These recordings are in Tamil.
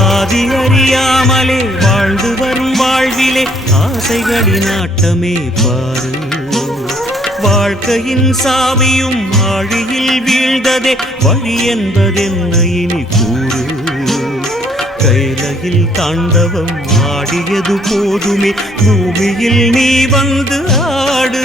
ஆதி அறியாமலே வாழ்ந்து வரும் வாழ்விலே ஆசைகளின் ஆட்டமே பாரு. வாழ்க்கையின் சாவியும் ஆழியில் வீழ்ந்ததே வழி என்பதென்ன இனி கூறு? கைலையில் தாண்டவம் ஆடியது போதுமே. பூமியில் நீ வந்து ஆடு.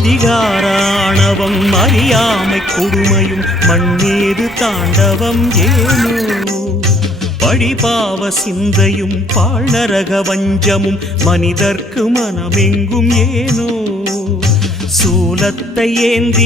அதிகாராணவம் அறியாமை கொடுமையும் மண்ணீது தாண்டவம் ஏனோ? பழிபாவ சிந்தையும் பாழ்நரக வஞ்சமும் மனிதர்க்கு மனமெங்கும் ஏனோ? சூலத்தை ஏந்தி